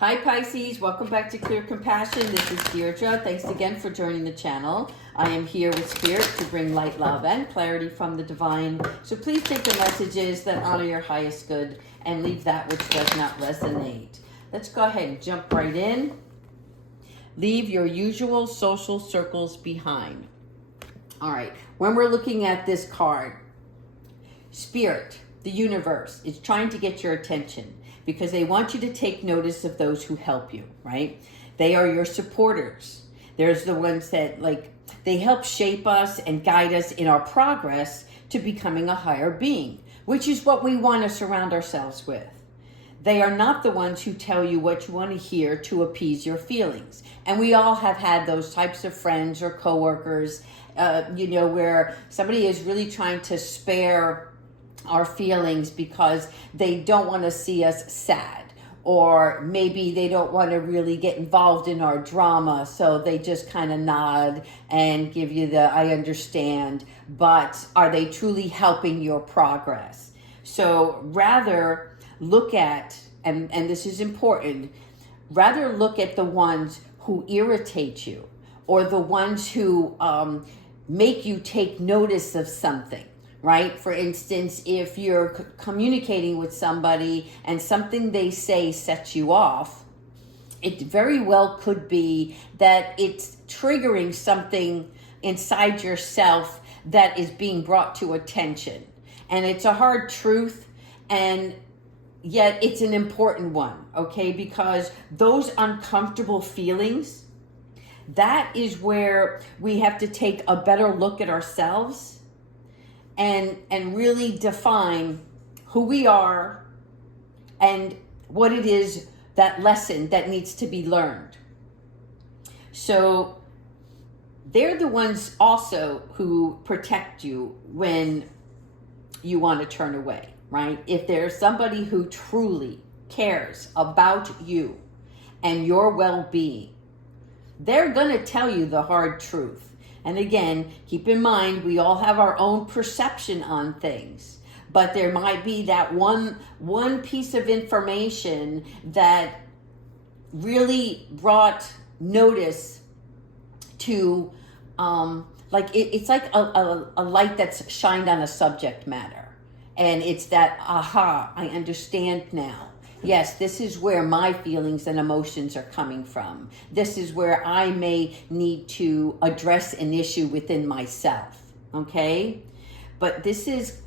Hi Pisces, welcome back to Clear Compassion. This is Deirdre. Thanks again for joining the channel. I am here with Spirit to bring light, love, and clarity from the divine. So please take the messages that honor your highest good and leave that which does not resonate. Let's go ahead and jump right in. Leave your usual social circles behind. All right, when we're looking at this card, Spirit, the universe, is trying to get your attention because they want you to take notice of those who help you, right? They are your supporters. There's the ones that, they help shape us and guide us in our progress to becoming a higher being, which is what we want to surround ourselves with. They are not the ones who tell you what you want to hear to appease your feelings. And we all have had those types of friends or coworkers, where somebody is really trying to spare our feelings because they don't want to see us sad, or maybe they don't want to really get involved in our drama, so they just kind of nod and give you the I understand, but are they truly helping your progress? So rather look at, and this is important, rather look at the ones who irritate you or the ones who make you take notice of something. Right? For instance, if you're communicating with somebody and something they say sets you off, it very well could be that it's triggering something inside yourself that is being brought to attention. And it's a hard truth, and yet it's an important one, okay? Because those uncomfortable feelings, that is where we have to take a better look at ourselves and really define who we are and what it is, that lesson that needs to be learned. So they're the ones also who protect you when you want to turn away, right? If there's somebody who truly cares about you and your well-being, they're going to tell you the hard truth. And again, keep in mind, we all have our own perception on things, but there might be that one piece of information that really brought notice to, it's like a light that's shined on a subject matter. And it's that, aha, I understand now. Yes, this is where my feelings and emotions are coming from. This is where I may need to address an issue within myself, okay? But this is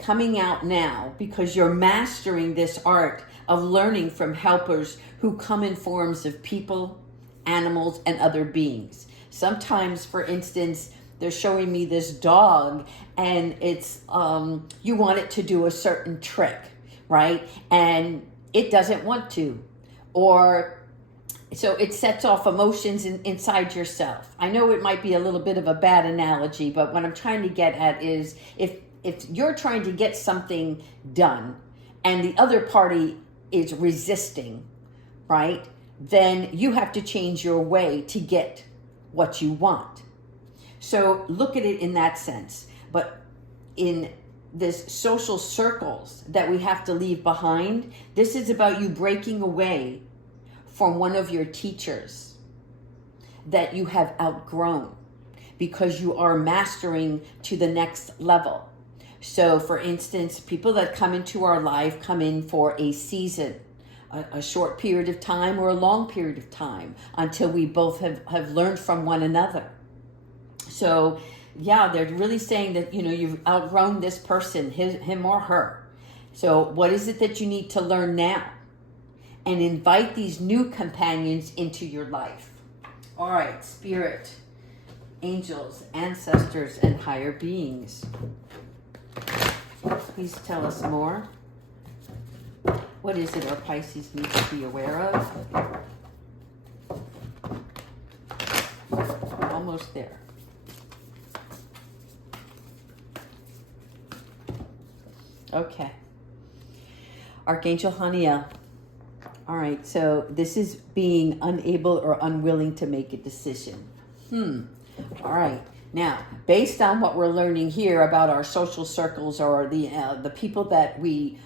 coming out now because you're mastering this art of learning from helpers who come in forms of people, animals, and other beings. Sometimes, for instance, they're showing me this dog and it's, you want it to do a certain trick, right? And it doesn't want to, or so it sets off emotions inside yourself. I know it might be a little bit of a bad analogy, but what I'm trying to get at is if you're trying to get something done and the other party is resisting, right? Then you have to change your way to get what you want. So look at it in that sense. But in this social circles that we have to leave behind, this is about you breaking away from one of your teachers that you have outgrown because you are mastering to the next level. So for instance, people that come into our life come in for a season, a short period of time or a long period of time until we both have learned from one another. So yeah, they're really saying that, you've outgrown this person, him or her. So what is it that you need to learn now? And invite these new companions into your life. All right, Spirit, angels, ancestors, and higher beings. Please tell us more. What is it our Pisces need to be aware of? Almost there. Okay. Archangel Haniel. All right, so this is being unable or unwilling to make a decision. All right. Now, based on what we're learning here about our social circles or the people that we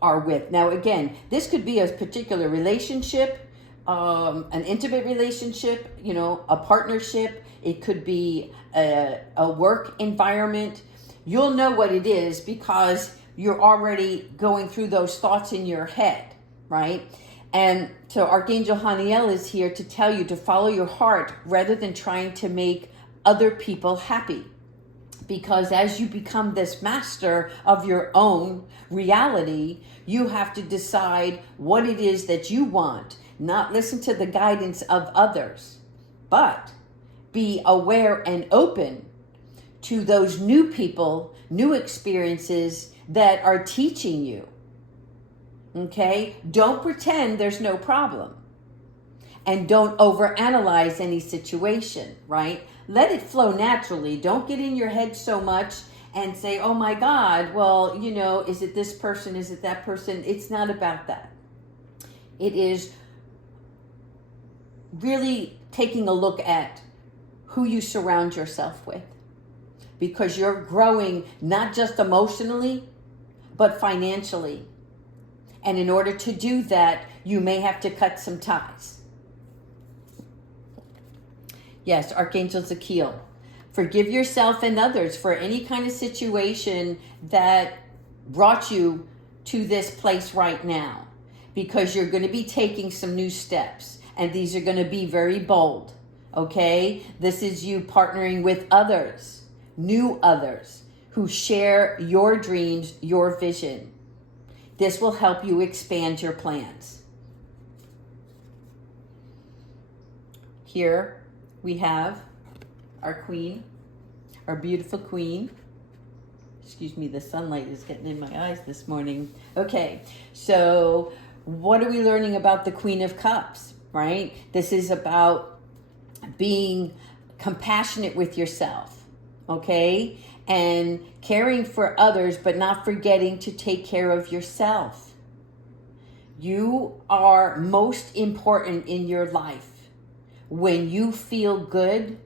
are with. Now, again, this could be a particular relationship, an intimate relationship, a partnership. It could be a work environment. You'll know what it is because you're already going through those thoughts in your head, right? And so Archangel Haniel is here to tell you to follow your heart rather than trying to make other people happy. Because as you become this master of your own reality, you have to decide what it is that you want, not listen to the guidance of others, but be aware and open to those new people, new experiences that are teaching you. Okay? Don't pretend there's no problem. And don't overanalyze any situation, right? Let it flow naturally. Don't get in your head so much and say, oh my God, well, is it this person? Is it that person? It's not about that. It is really taking a look at who you surround yourself with. Because you're growing not just emotionally, but financially. And in order to do that, you may have to cut some ties. Yes, Archangel Zakiel. Forgive yourself and others for any kind of situation that brought you to this place right now. Because you're going to be taking some new steps. And these are going to be very bold. Okay? This is you partnering with others. New others. Who share your dreams, your vision. This will help you expand your plans. Here we have our queen, our beautiful queen. Excuse me, the sunlight is getting in my eyes this morning. Okay, so what are we learning about the Queen of Cups, right? This is about being compassionate with yourself, okay? And caring for others, but not forgetting to take care of yourself. You are most important in your life. When you feel good,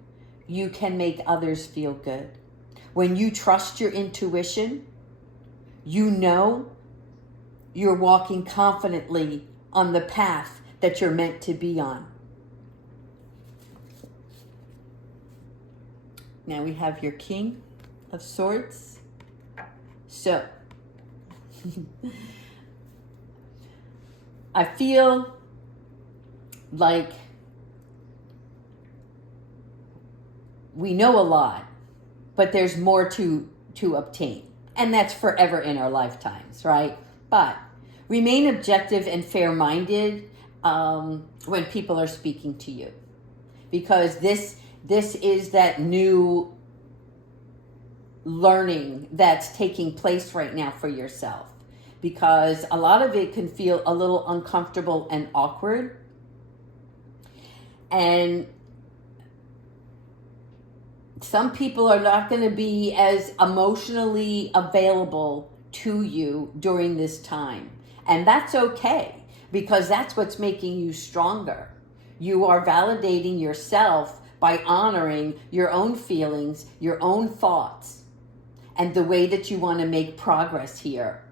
you can make others feel good. When you trust your intuition, you know you're walking confidently on the path that you're meant to be on. Now we have your King of Swords. So, I feel like we know a lot, but there's more to obtain. And that's forever in our lifetimes, right? But remain objective and fair-minded when people are speaking to you. Because this is that new learning that's taking place right now for yourself. Because a lot of it can feel a little uncomfortable and awkward. And some people are not going to be as emotionally available to you during this time. And that's okay, because that's what's making you stronger. You are validating yourself by honoring your own feelings, your own thoughts, and the way that you want to make progress here.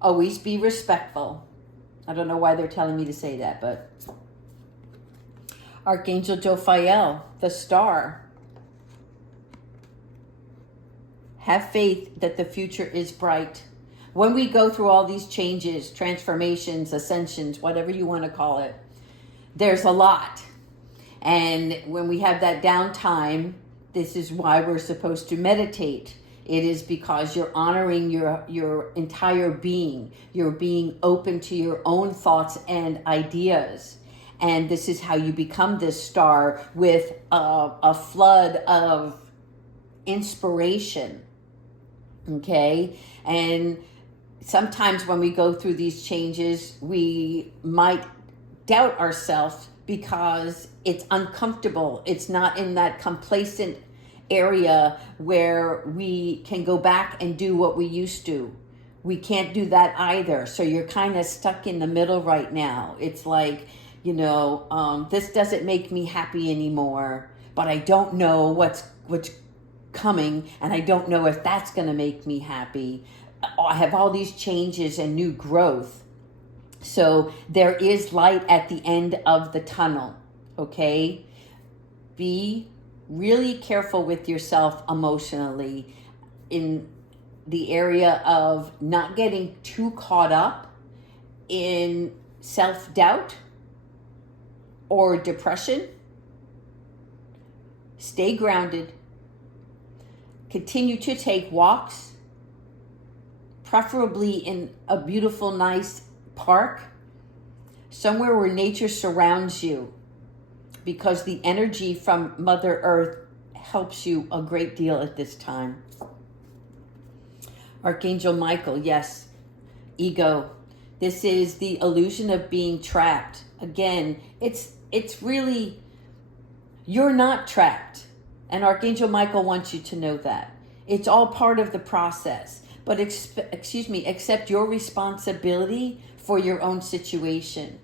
Always be respectful. I don't know why they're telling me to say that, but Archangel Jophiel, the star. Have faith that the future is bright. When we go through all these changes, transformations, ascensions, whatever you want to call it, there's a lot. And when we have that downtime, this is why we're supposed to meditate. It is because you're honoring your entire being. You're being open to your own thoughts and ideas. And this is how you become this star with a flood of inspiration. Okay? And sometimes when we go through these changes, we might doubt ourselves because it's uncomfortable. It's not in that complacent area where we can go back and do what we used to. We can't do that either. So you're kind of stuck in the middle right now. It's like, this doesn't make me happy anymore, but I don't know what's coming, and I don't know if that's going to make me happy. I have all these changes and new growth. So there is light at the end of the tunnel, okay? Be really careful with yourself emotionally in the area of not getting too caught up in self-doubt or depression. Stay grounded. Continue to take walks, preferably in a beautiful, nice park, somewhere where nature surrounds you, because the energy from Mother Earth helps you a great deal at this time. Archangel Michael, yes, ego. This is the illusion of being trapped. Again, it's really, you're not trapped. And Archangel Michael wants you to know that. It's all part of the process. But accept your responsibility for your own situation.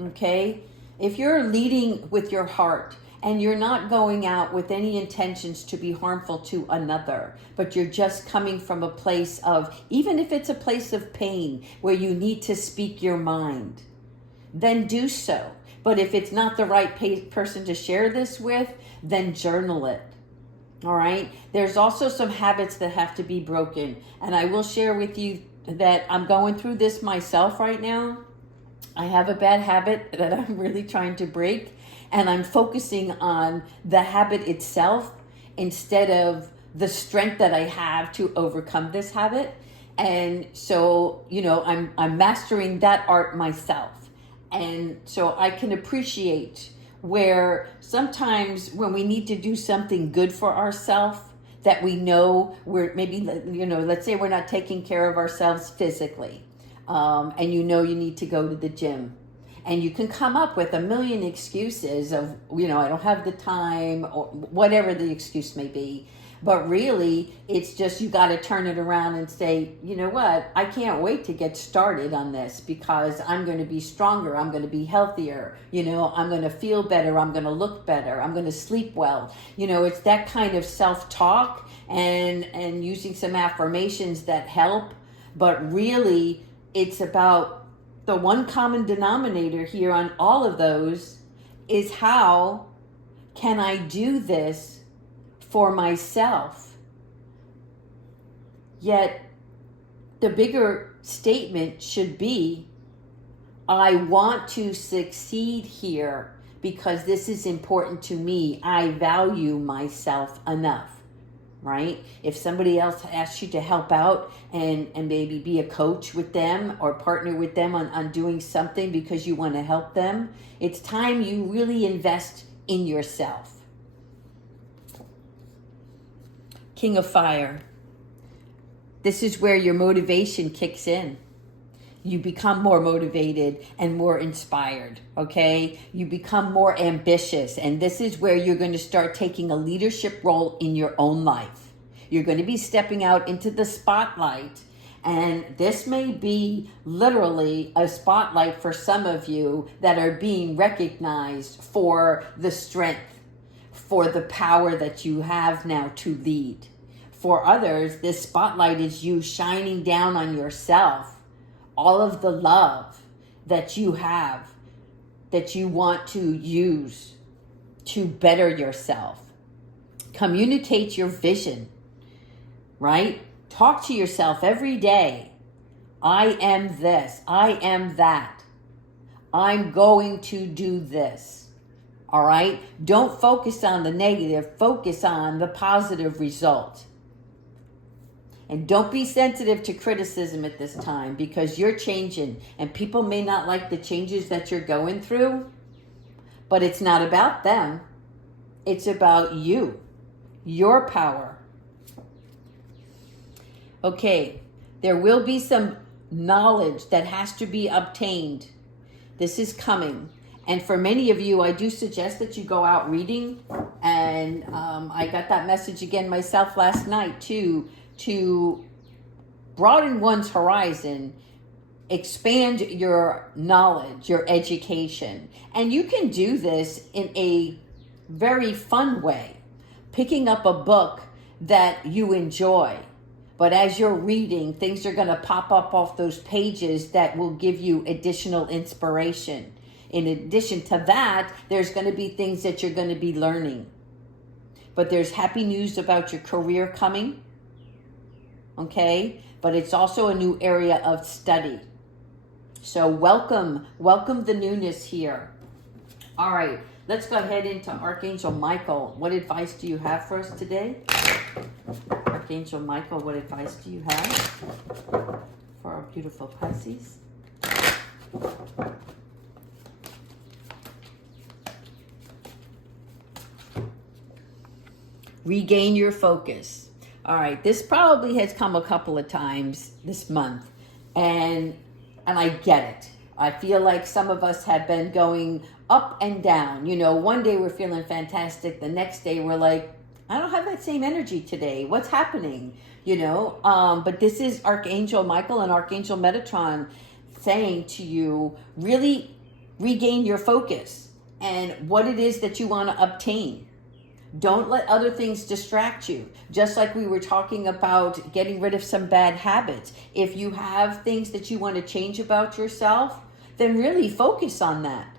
Okay? If you're leading with your heart and you're not going out with any intentions to be harmful to another, but you're just coming from a place of, even if it's a place of pain where you need to speak your mind, then do so. But if it's not the right person to share this with, then journal it. All right? There's also some habits that have to be broken. And I will share with you that I'm going through this myself right now. I have a bad habit that I'm really trying to break. And I'm focusing on the habit itself instead of the strength that I have to overcome this habit. And so, I'm mastering that art myself. And so I can appreciate where sometimes when we need to do something good for ourselves, that we know we're maybe, let's say we're not taking care of ourselves physically, and you need to go to the gym. And you can come up with a million excuses of, I don't have the time, or whatever the excuse may be. But really, it's just you got to turn it around and say, you know what? I can't wait to get started on this because I'm going to be stronger. I'm going to be healthier. I'm going to feel better. I'm going to look better. I'm going to sleep well. It's that kind of self-talk and using some affirmations that help. But really, it's about the one common denominator here on all of those is, how can I do this for myself? Yet the bigger statement should be, I want to succeed here because this is important to me. I value myself enough, right? If somebody else asks you to help out and maybe be a coach with them or partner with them on doing something because you want to help them, it's time you really invest in yourself. King of Fire. This is where your motivation kicks in. You become more motivated and more inspired, okay? You become more ambitious, and this is where you're going to start taking a leadership role in your own life. You're going to be stepping out into the spotlight, and this may be literally a spotlight for some of you that are being recognized for the strength, for the power that you have now to lead. For others, this spotlight is you shining down on yourself, all of the love that you have, that you want to use to better yourself. Communicate your vision, right? Talk to yourself every day. I am this. I am that. I'm going to do this. All right? Don't focus on the negative. Focus on the positive result. And don't be sensitive to criticism at this time, because you're changing and people may not like the changes that you're going through, but it's not about them. It's about you, your power. Okay, there will be some knowledge that has to be obtained. This is coming. And for many of you, I do suggest that you go out reading. And I got that message again myself last night too, to broaden one's horizon, expand your knowledge, your education. And you can do this in a very fun way. Picking up a book that you enjoy. But as you're reading, things are going to pop up off those pages that will give you additional inspiration. In addition to that, there's going to be things that you're going to be learning. But there's happy news about your career coming. Okay? But it's also a new area of study. So welcome the newness here. All right, let's go ahead into Archangel Michael. What advice do you have for us today? Archangel Michael, what advice do you have for our beautiful Pisces? Regain your focus. All right, this probably has come a couple of times this month, and I get it. I feel like some of us have been going up and down. You know, one day we're feeling fantastic. The next day we're like, I don't have that same energy today. What's happening? You know, but this is Archangel Michael and Archangel Metatron saying to you, really regain your focus and what it is that you want to obtain. Don't let other things distract you. Just like we were talking about getting rid of some bad habits. If you have things that you want to change about yourself, then really focus on that.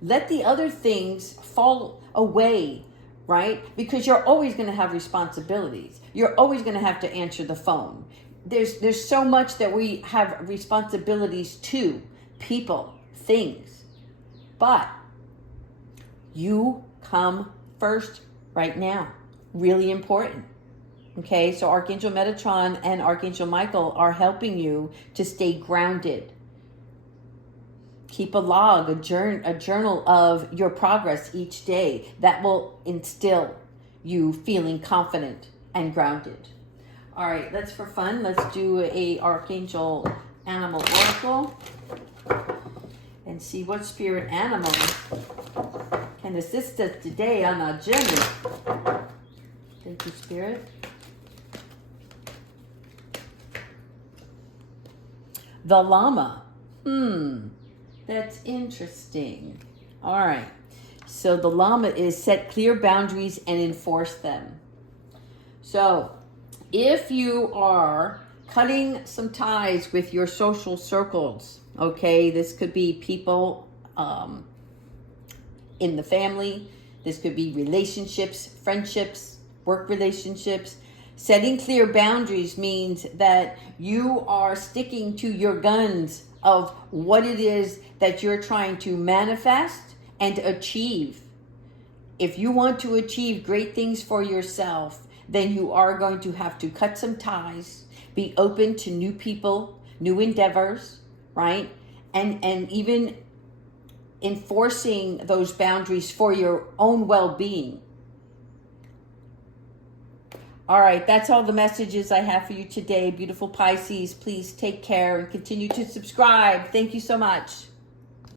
Let the other things fall away, right? Because you're always going to have responsibilities. You're always going to have to answer the phone. There's so much that we have responsibilities to, people, things. But you come first right now. Really important. Okay, so Archangel Metatron and Archangel Michael are helping you to stay grounded. Keep a log, a journal of your progress each day. That will instill you feeling confident and grounded. All right, let's for fun. Let's do a Archangel Animal Oracle and see what spirit animal can assist us today on our journey. Thank you, Spirit. The llama. That's interesting. All right. So the llama is set clear boundaries and enforce them. So if you are cutting some ties with your social circles, okay, this could be people in the family. This could be relationships, friendships, work relationships. Setting clear boundaries means that you are sticking to your guns of what it is that you're trying to manifest and achieve. If you want to achieve great things for yourself, then you are going to have to cut some ties, be open to new people, new endeavors, right? And even enforcing those boundaries for your own well-being. All right, that's all the messages I have for you today. Beautiful Pisces, please take care and continue to subscribe. Thank you so much.